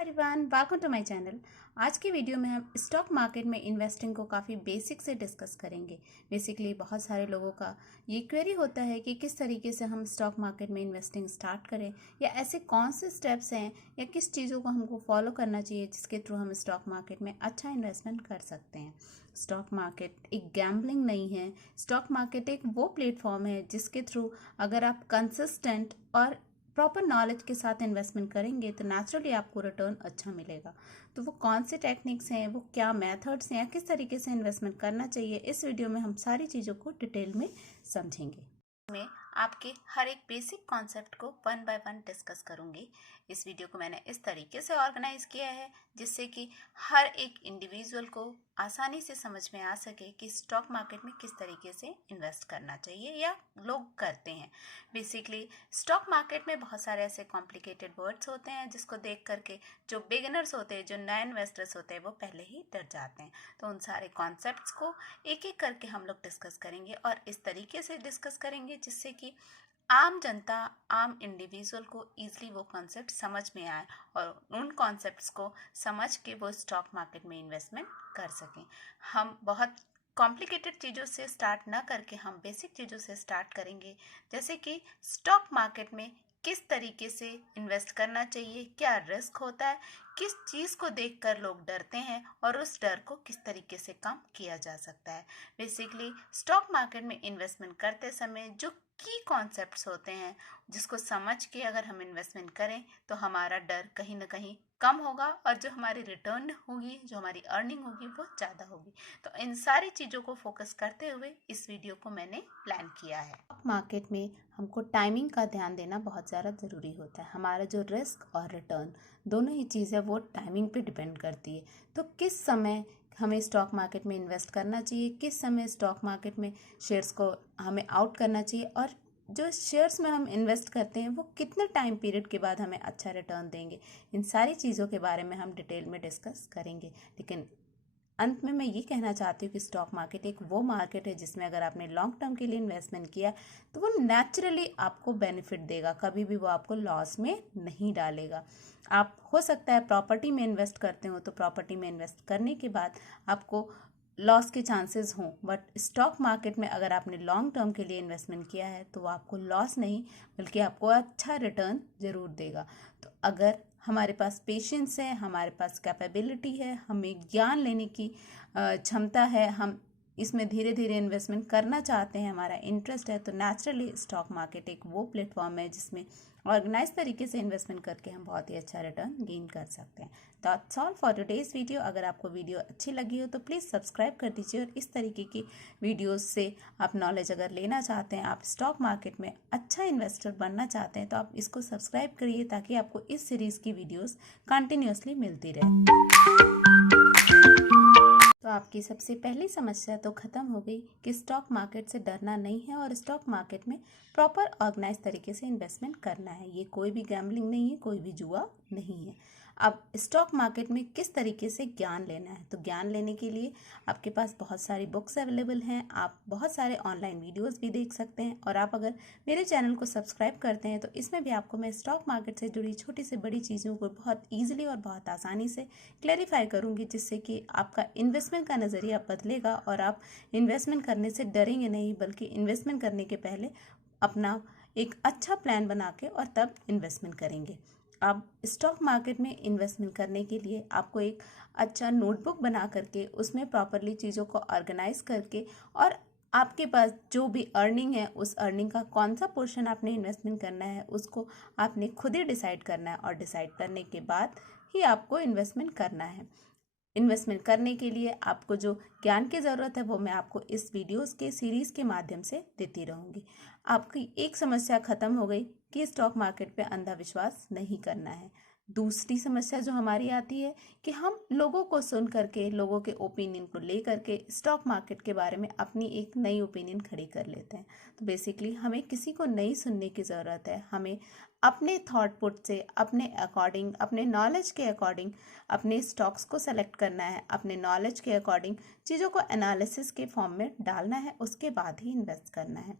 Everyone, welcome to my channel. आज की video में हम स्टॉक मार्केट में इन्वेस्टिंग को काफ़ी बेसिक से डिस्कस करेंगे। बेसिकली बहुत सारे लोगों का ये क्वेरी होता है कि किस तरीके से हम स्टॉक मार्केट में इन्वेस्टिंग स्टार्ट करें, या ऐसे कौन से स्टेप्स हैं या किस चीज़ों को हमको फॉलो करना चाहिए जिसके थ्रू हम स्टॉक मार्केट में अच्छा इन्वेस्टमेंट कर सकते हैं। स्टॉक मार्केट एक गैम्बलिंग नहीं है। स्टॉक मार्केट एक वो प्लेटफॉर्म है जिसके थ्रू अगर आप कंसिस्टेंट और प्रॉपर नॉलेज के साथ इन्वेस्टमेंट करेंगे तो नेचुरली आपको रिटर्न अच्छा मिलेगा। तो वो कौन से टेक्निक्स हैं, वो क्या मेथड्स हैं, या किस तरीके से इन्वेस्टमेंट करना चाहिए, इस वीडियो में हम सारी चीज़ों को डिटेल में समझेंगे। मैं आपके हर एक बेसिक कॉन्सेप्ट को वन बाय वन डिस्कस करूंगी। इस वीडियो को मैंने इस तरीके से ऑर्गेनाइज किया है जिससे कि हर एक इंडिविजुअल को आसानी से समझ में आ सके कि स्टॉक मार्केट में किस तरीके से इन्वेस्ट करना चाहिए या लोग करते हैं। बेसिकली स्टॉक मार्केट में बहुत सारे ऐसे कॉम्प्लिकेटेड वर्ड्स होते हैं जिसको देख करके जो बिगिनर्स होते हैं, जो नए इन्वेस्टर्स होते हैं, वो पहले ही डर जाते हैं। तो उन सारे कॉन्सेप्ट्स को एक एक करके हम लोग डिस्कस करेंगे और इस तरीके से डिस्कस करेंगे जिससे कि आम जनता, आम इंडिविजुअल को ईजिली वो कॉन्सेप्ट समझ में आए और उन कॉन्सेप्ट्स को समझ के वो स्टॉक मार्केट में इन्वेस्टमेंट कर सकें। हम बहुत कॉम्प्लिकेटेड चीज़ों से स्टार्ट ना करके हम बेसिक चीज़ों से स्टार्ट करेंगे, जैसे कि स्टॉक मार्केट में किस तरीके से इन्वेस्ट करना चाहिए, क्या रिस्क होता है, किस चीज़ को देखकर लोग डरते हैं और उस डर को किस तरीके से कम किया जा सकता है। बेसिकली स्टॉक मार्केट में इन्वेस्टमेंट करते समय जो की कॉन्सेप्ट्स होते हैं जिसको समझ के अगर हम इन्वेस्टमेंट करें तो हमारा डर कहीं ना कहीं कम होगा और जो हमारी रिटर्न होगी, जो हमारी अर्निंग होगी, वो ज़्यादा होगी। तो इन सारी चीज़ों को फोकस करते हुए इस वीडियो को मैंने प्लान किया है। मार्केट में हमको टाइमिंग का ध्यान देना बहुत ज़्यादा ज़रूरी होता है। हमारा जो रिस्क और रिटर्न दोनों ही चीज़ें वो टाइमिंग पे डिपेंड करती है। तो किस समय हमें स्टॉक मार्केट में इन्वेस्ट करना चाहिए, किस समय स्टॉक मार्केट में शेयर्स को हमें आउट करना चाहिए, और जो शेयर्स में हम इन्वेस्ट करते हैं वो कितने टाइम पीरियड के बाद हमें अच्छा रिटर्न देंगे, इन सारी चीज़ों के बारे में हम डिटेल में डिस्कस करेंगे। लेकिन अंत में मैं ये कहना चाहती हूँ कि स्टॉक मार्केट एक वो मार्केट है जिसमें अगर आपने लॉन्ग टर्म के लिए इन्वेस्टमेंट किया तो वो नेचुरली आपको बेनिफिट देगा, कभी भी वो आपको लॉस में नहीं डालेगा। आप हो सकता है प्रॉपर्टी में इन्वेस्ट करते हो तो प्रॉपर्टी में इन्वेस्ट करने के बाद आपको लॉस के चांसेस हों, बट स्टॉक मार्केट में अगर आपने लॉन्ग टर्म के लिए इन्वेस्टमेंट किया है तो वो आपको लॉस नहीं बल्कि आपको अच्छा रिटर्न ज़रूर देगा। तो अगर हमारे पास पेशेंस है, हमारे पास कैपेबिलिटी है, हमें ज्ञान लेने की क्षमता है, हम इसमें धीरे धीरे इन्वेस्टमेंट करना चाहते हैं, हमारा इंटरेस्ट है, तो नेचुरली स्टॉक मार्केट एक वो प्लेटफॉर्म है जिसमें ऑर्गेनाइज तरीके से इन्वेस्टमेंट करके हम बहुत ही अच्छा रिटर्न गेन कर सकते हैं। That's all for today's video. अगर आपको वीडियो अच्छी लगी हो तो प्लीज़ सब्सक्राइब कर दीजिए, और इस तरीके की वीडियोस से आप नॉलेज अगर लेना चाहते हैं, आप स्टॉक मार्केट में अच्छा इन्वेस्टर बनना चाहते हैं, तो आप इसको सब्सक्राइब करिए ताकि आपको इस सीरीज़ की वीडियोस कंटिन्यूसली मिलती रहे। तो आपकी सबसे पहली समस्या तो ख़त्म हो गई कि स्टॉक मार्केट से डरना नहीं है और स्टॉक मार्केट में प्रॉपर ऑर्गेनाइज तरीके से इन्वेस्टमेंट करना है। ये कोई भी गैम्बलिंग नहीं है, कोई भी जुआ नहीं है। अब स्टॉक मार्केट में किस तरीके से ज्ञान लेना है, तो ज्ञान लेने के लिए आपके पास बहुत सारी बुक्स अवेलेबल हैं, आप बहुत सारे ऑनलाइन वीडियोस भी देख सकते हैं, और आप अगर मेरे चैनल को सब्सक्राइब करते हैं तो इसमें भी आपको मैं स्टॉक मार्केट से जुड़ी छोटी से बड़ी चीज़ों को बहुत ईजिली और बहुत आसानी से क्लैरिफाई करूँगी, जिससे कि आपका इन्वेस्टमेंट का नज़रिया बदलेगा और आप इन्वेस्टमेंट करने से डरेंगे नहीं, बल्कि इन्वेस्टमेंट करने के पहले अपना एक अच्छा प्लान बना के और तब इन्वेस्टमेंट करेंगे। अब स्टॉक मार्केट में इन्वेस्टमेंट करने के लिए आपको एक अच्छा नोटबुक बना करके उसमें प्रॉपरली चीज़ों को ऑर्गेनाइज करके, और आपके पास जो भी अर्निंग है उस अर्निंग का कौन सा पोर्शन आपने इन्वेस्टमेंट करना है उसको आपने खुद ही डिसाइड करना है, और डिसाइड करने के बाद ही आपको इन्वेस्टमेंट करना है। इन्वेस्टमेंट करने के लिए आपको जो ज्ञान की ज़रूरत है वो मैं आपको इस वीडियोस के सीरीज़ के माध्यम से देती रहूँगी। आपकी एक समस्या ख़त्म हो गई कि स्टॉक मार्केट पे अंधा विश्वास नहीं करना है। दूसरी समस्या जो हमारी आती है कि हम लोगों को सुन करके, लोगों के ओपिनियन को ले करके स्टॉक मार्केट के बारे में अपनी एक नई ओपिनियन खड़ी कर लेते हैं। तो बेसिकली हमें किसी को नहीं सुनने की ज़रूरत है, हमें अपने थॉट पुट से, अपने अकॉर्डिंग, अपने नॉलेज के अकॉर्डिंग अपने स्टॉक्स को सेलेक्ट करना है, अपने नॉलेज के अकॉर्डिंग चीज़ों को एनालिसिस के फॉर्म में डालना है, उसके बाद ही इन्वेस्ट करना है।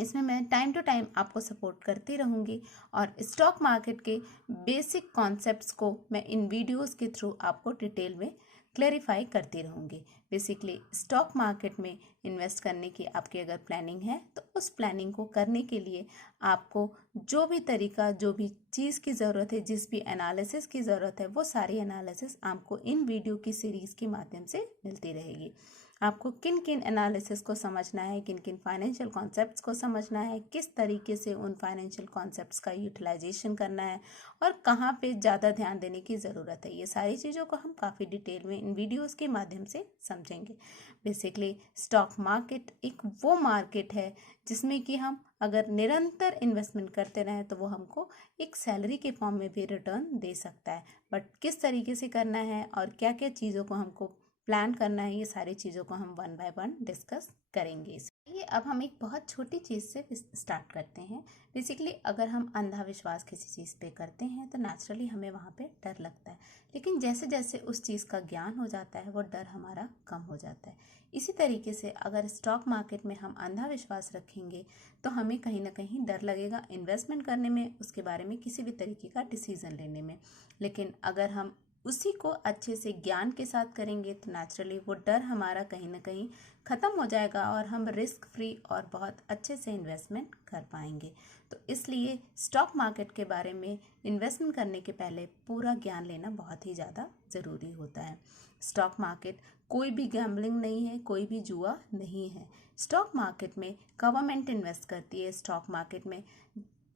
इसमें मैं टाइम टू टाइम आपको सपोर्ट करती रहूँगी और स्टॉक मार्केट के बेसिक कॉन्सेप्ट्स को मैं इन वीडियोस के थ्रू आपको डिटेल में क्लेरिफाई करती रहूँगी। बेसिकली स्टॉक मार्केट में इन्वेस्ट करने की आपकी अगर प्लानिंग है तो उस प्लानिंग को करने के लिए आपको जो भी तरीका, जो भी चीज़ की ज़रूरत है, जिस भी एनालिसिस की ज़रूरत है, वो सारी एनालिसिस आपको इन वीडियो की सीरीज़ के माध्यम से मिलती रहेगी। आपको किन किन एनालिसिस को समझना है, किन किन फाइनेंशियल कॉन्सेप्ट्स को समझना है, किस तरीके से उन फाइनेंशियल कॉन्सेप्ट्स का यूटिलाइजेशन करना है और कहाँ पे ज़्यादा ध्यान देने की ज़रूरत है, ये सारी चीज़ों को हम काफ़ी डिटेल में इन वीडियोस के माध्यम से समझेंगे। बेसिकली स्टॉक मार्केट एक वो मार्केट है जिसमें कि हम अगर निरंतर इन्वेस्टमेंट करते रहें तो वो हमको एक सैलरी के फॉर्म में भी रिटर्न दे सकता है। बट किस तरीके से करना है और क्या क्या चीज़ों को हमको प्लान करना है, ये सारी चीज़ों को हम वन बाय वन डिस्कस करेंगे। इसलिए अब हम एक बहुत छोटी चीज़ से स्टार्ट करते हैं। बेसिकली अगर हम अंधा विश्वास किसी चीज़ पे करते हैं तो नेचुरली हमें वहाँ पे डर लगता है, लेकिन जैसे जैसे उस चीज़ का ज्ञान हो जाता है वो डर हमारा कम हो जाता है। इसी तरीके से अगर स्टॉक मार्केट में हम अंधा विश्वास रखेंगे तो हमें कहीं ना कहीं डर लगेगा इन्वेस्टमेंट करने में, उसके बारे में किसी भी तरीके का डिसीज़न लेने में। लेकिन अगर हम उसी को अच्छे से ज्ञान के साथ करेंगे तो नेचुरली वो डर हमारा कहीं ना कहीं ख़त्म हो जाएगा और हम रिस्क फ्री और बहुत अच्छे से इन्वेस्टमेंट कर पाएंगे। तो इसलिए स्टॉक मार्केट के बारे में इन्वेस्टमेंट करने के पहले पूरा ज्ञान लेना बहुत ही ज़्यादा ज़रूरी होता है। स्टॉक मार्केट कोई भी गैम्बलिंग नहीं है, कोई भी जुआ नहीं है। स्टॉक मार्केट में गवर्नमेंट इन्वेस्ट करती है, स्टॉक मार्केट में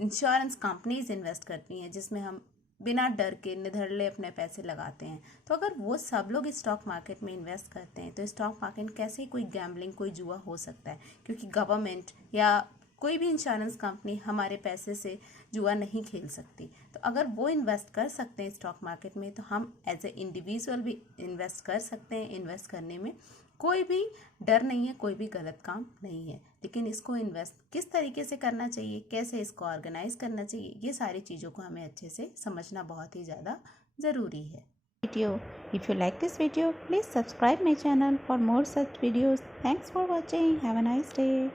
इंश्योरेंस कंपनीज इन्वेस्ट करती हैं जिसमें हम बिना डर के निधड़ले अपने पैसे लगाते हैं। तो अगर वो सब लोग स्टॉक मार्केट में इन्वेस्ट करते हैं तो स्टॉक मार्केट कैसे कोई गैम्बलिंग, कोई जुआ हो सकता है? क्योंकि गवर्नमेंट या कोई भी इंश्योरेंस कंपनी हमारे पैसे से जुआ नहीं खेल सकती। तो अगर वो इन्वेस्ट कर सकते हैं स्टॉक मार्केट में तो हम एज ए इंडिविजुअल भी इन्वेस्ट कर सकते हैं। इन्वेस्ट करने में कोई भी डर नहीं है, कोई भी गलत काम नहीं है। लेकिन इसको इन्वेस्ट किस तरीके से करना चाहिए, कैसे इसको ऑर्गेनाइज करना चाहिए, ये सारी चीज़ों को हमें अच्छे से समझना बहुत ही ज़्यादा ज़रूरी है। If you like this video, please subscribe my channel for more such videos. Thanks for watching. Have a nice day.